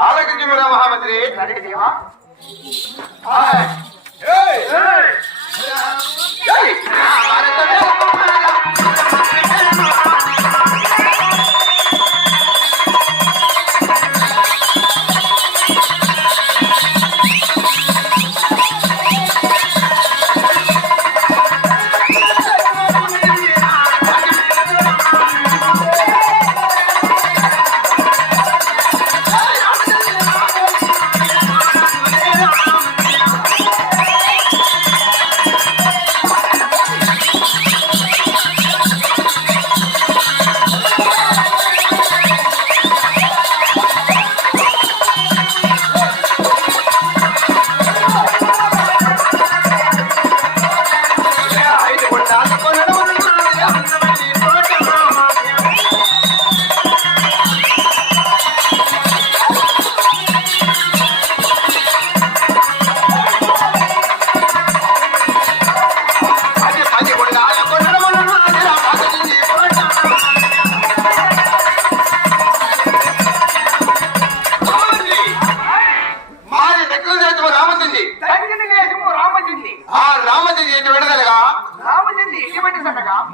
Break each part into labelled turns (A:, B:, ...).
A: ఆలకించురా మహామంత్రి
B: సరే దేవా
A: ఏయ్ ఏయ్ ఏయ్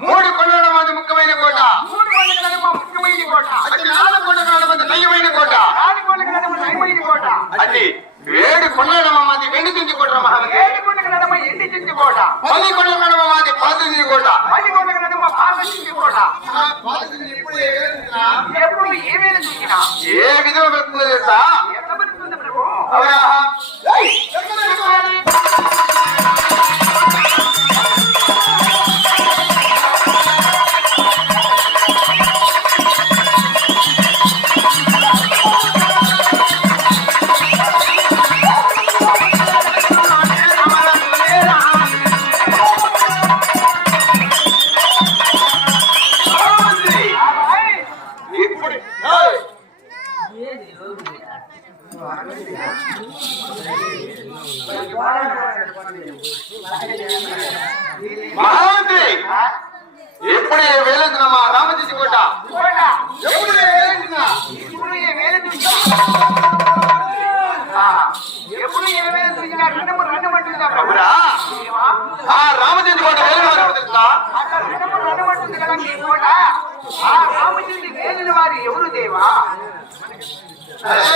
A: మూడు కొండల మంది ముఖ్యమైన కోట.
B: నయమైన కోట.
A: అది ఏడు కొండల మంది వెండి చుంచి కోట
B: ఎండి చుంచి కోట.
A: పది కొండల మంది పాత చుంచి కోట.
B: పది కొండల పాత చుంచి కోట. ఎప్పుడు ఏమైనా
A: ఏ విధంగా పెరుగుతుందో తెలుసా? Amen.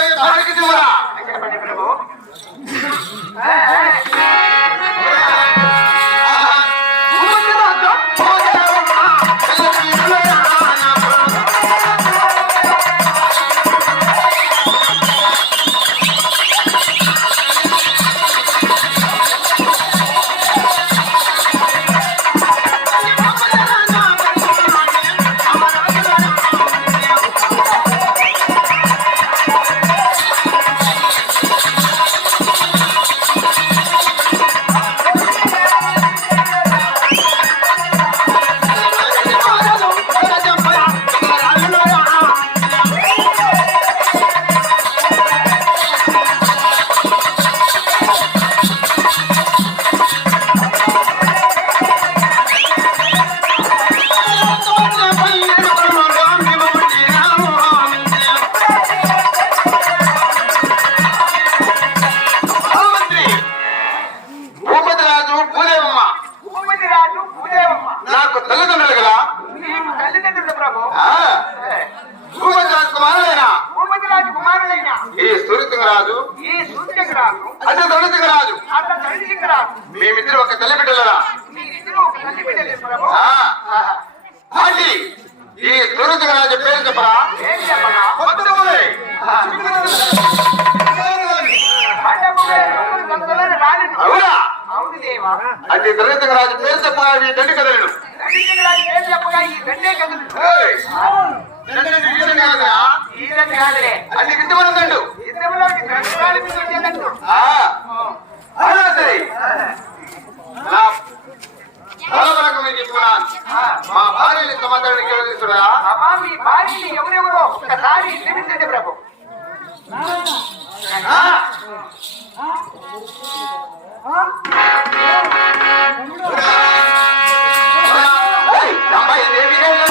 C: తమ్ముడు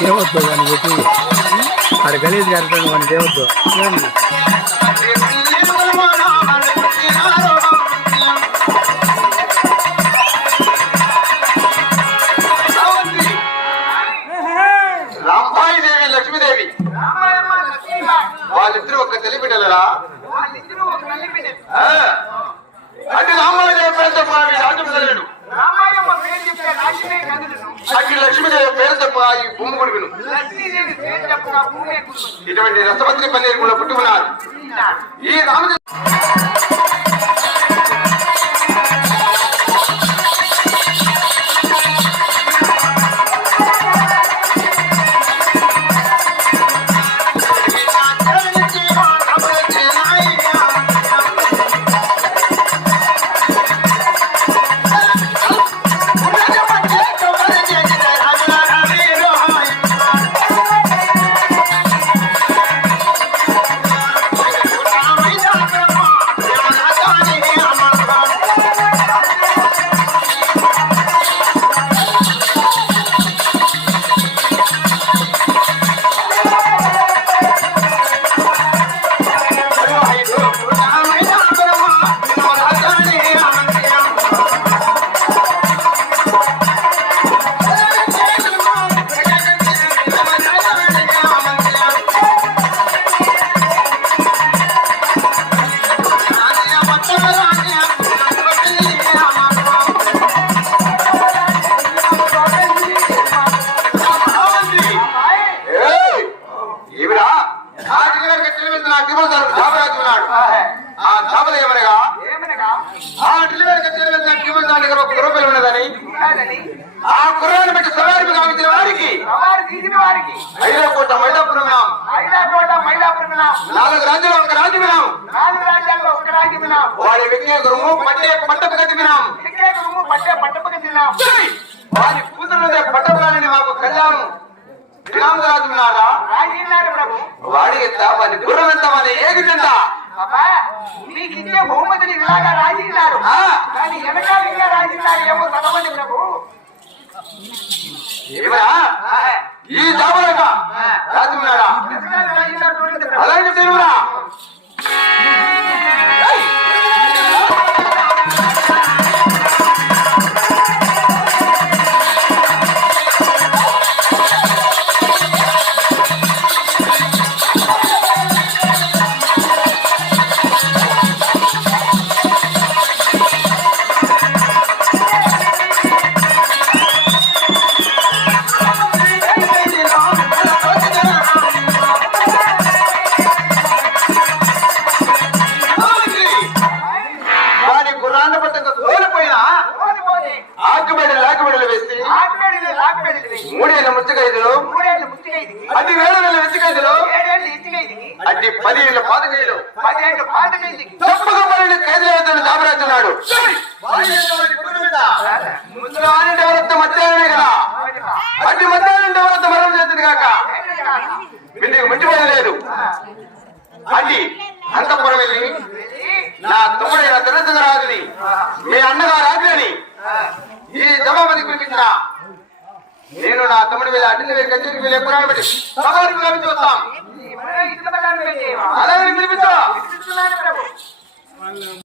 C: తేవద్దు వాడిని పెట్టి ఆడ గలీజ్ కడతాడు తేవద్దు
A: రాంబాయి దేవి లక్ష్మీదేవి
B: రామాయణ లక్ష్మీబాయి
A: వాళ్ళిద్దరు ఒక్క తెలిపిటలరా
B: వాళ్ళిద్దరూ ఒక తల్లి బిడ్డలు
A: అటు రాంబాయి దేవి పేరు తప్ప ఈ రాజ్యం తెలియడు
B: రామాయణ పేరు చెప్తే రాజ్యమే కదులును
A: అటు లక్ష్మీదేవి పేరు ఈ భూమి కొడుకును
B: విను.
A: ఇటువంటి రసపత్రి పన్నీరు కూడా పుట్టుకున్నారు. ఈ రామచంద్ర ఆ జాబలు ఏమనగా? ఆ ఒక గుర్రం ఉన్నదని. ఆ గుర్రాన్ని బట్టి సవారికి కావించిన వారికి.
B: సవారు
A: ఐదో కోట మైదాపురం నాలుగు రాజ్యాలు ఒక రాజ్యం వినాం
B: నాలుగు రాజ్యాల్లో ఒక రాజ్యం వినాం
A: వారి విజ్ఞాకురము పట్టే పట్టపు గతి వినాం
B: గురుము పట్టే పట్టపక తిన్నాం
A: వారి కూతురుదే పట్టపురాణి మాకు కళ్యాణం.
B: రాజీనారు ప్రభు.
A: వాడి ఎంత వారి గుర్రం ఎంత వారి ఏది ఎంత?
B: మీకు ఇచ్చే బహుమతిని ఇలాగా
A: ఆ.
B: కానీ వెనకాల రాజీనారు ఏమో చదవండి ప్రభు.
A: ఈ జాబులక రాజు ఉన్నాడా. అలాగే తెలుగురా? మూడేళ్ళు
B: ముచ్చిగైదికి
A: అతి వేల వేల వెచ్చికైదులు
B: ఏడేళ్ళు ఇచ్చిగైదికి
A: అట్టి పది ఏళ్ళ పాతకైలు
B: పదిహేడు పాతగైదికి
A: తప్పక పన్నెండు ఖైదీలు అవుతాడు జాబరాజున్నాడు ముందు ఆనంద వరత్త మధ్యాహ్నమే కదా. అట్టి మధ్యాహ్నం వరత్త మరణం చేస్తుంది కాక. మీకు మంచి లేదు. అది అంతపురం వెళ్ళి నా తమ్ముడైన తిరుసంగరాజుని మీ అన్నగారు రాజుని ఈ సభాపతి పిలిపించిన నేను నా తమ్ముడి మీద అడ్డు వేరు కచేరికి వెళ్ళే పురాణ పెట్టి సభానికి
B: ఇతర ఇతర
A: అలాగే పిలిపించా